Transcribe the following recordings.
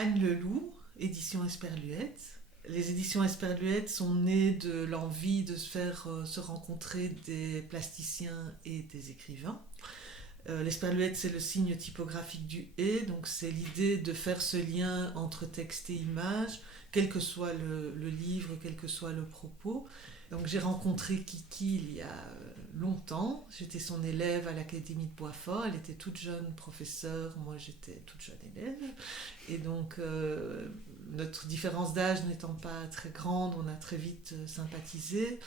Anne Leloup, édition Esperluette. Les éditions Esperluette sont nées de l'envie de se faire se rencontrer des plasticiens et des écrivains. L'esperluette, c'est le signe typographique du et, donc c'est l'idée de faire ce lien entre texte et image, quel que soit le livre, quel que soit le propos. Donc j'ai rencontré Kiki il y a longtemps. J'étais son élève à l'Académie de Boisfort. Elle était toute jeune professeure, moi j'étais toute jeune élève. Et donc notre différence d'âge n'étant pas très grande, on a très vite sympathisé.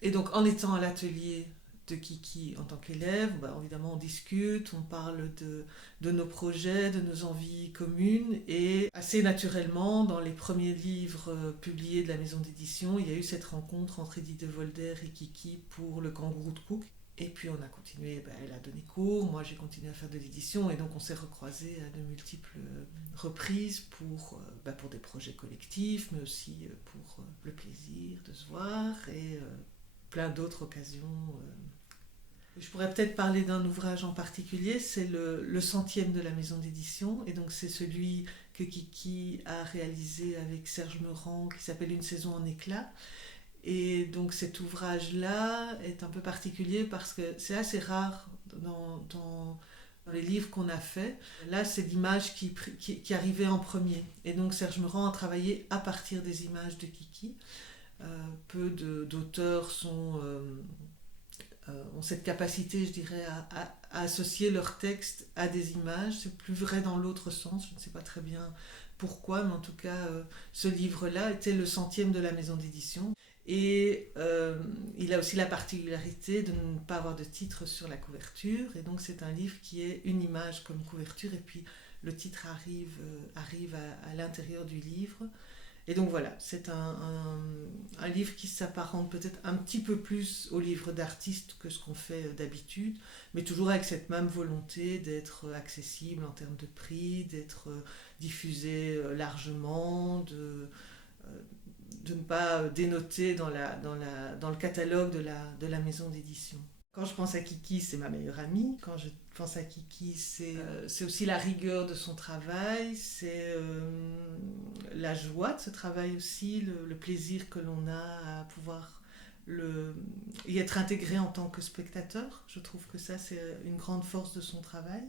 Et donc en étant à l'atelier de Kiki en tant qu'élève, bah, évidemment on discute, on parle de nos projets, de nos envies communes et assez naturellement dans les premiers livres publiés de la maison d'édition, il y a eu cette rencontre entre Edith de Volder et Kiki pour le Kangourou de Cook. Et puis on a continué, bah, elle a donné cours, moi j'ai continué à faire de l'édition et donc on s'est recroisés à de multiples reprises pour des projets collectifs mais aussi pour le plaisir de se voir et plein d'autres occasions. Je pourrais peut-être parler d'un ouvrage en particulier, c'est le centième de la maison d'édition, et donc c'est celui que Kiki a réalisé avec Serge Meurant, qui s'appelle Une saison en éclats. Et donc cet ouvrage-là est un peu particulier parce que c'est assez rare dans les livres qu'on a faits. Là, c'est l'image qui arrivait en premier. Et donc Serge Meurant a travaillé à partir des images de Kiki. Peu d'auteurs ont cette capacité, je dirais, à associer leur texte à des images. C'est plus vrai dans l'autre sens, je ne sais pas très bien pourquoi, mais en tout cas, ce livre-là était le centième de la maison d'édition. Et il a aussi la particularité de ne pas avoir de titre sur la couverture, et donc c'est un livre qui est une image comme couverture, et puis le titre arrive à l'intérieur du livre. Et donc voilà, c'est un livre qui s'apparente peut-être un petit peu plus au livre d'artiste que ce qu'on fait d'habitude, mais toujours avec cette même volonté d'être accessible en termes de prix, d'être diffusé largement, de ne pas dénoter dans le catalogue de la maison d'édition. Quand je pense à Kiki, c'est ma meilleure amie. Quand je pense à Kiki, c'est aussi la rigueur de son travail, c'est la joie de ce travail aussi, le plaisir que l'on a à pouvoir y être intégré en tant que spectateur. Je trouve que ça, c'est une grande force de son travail.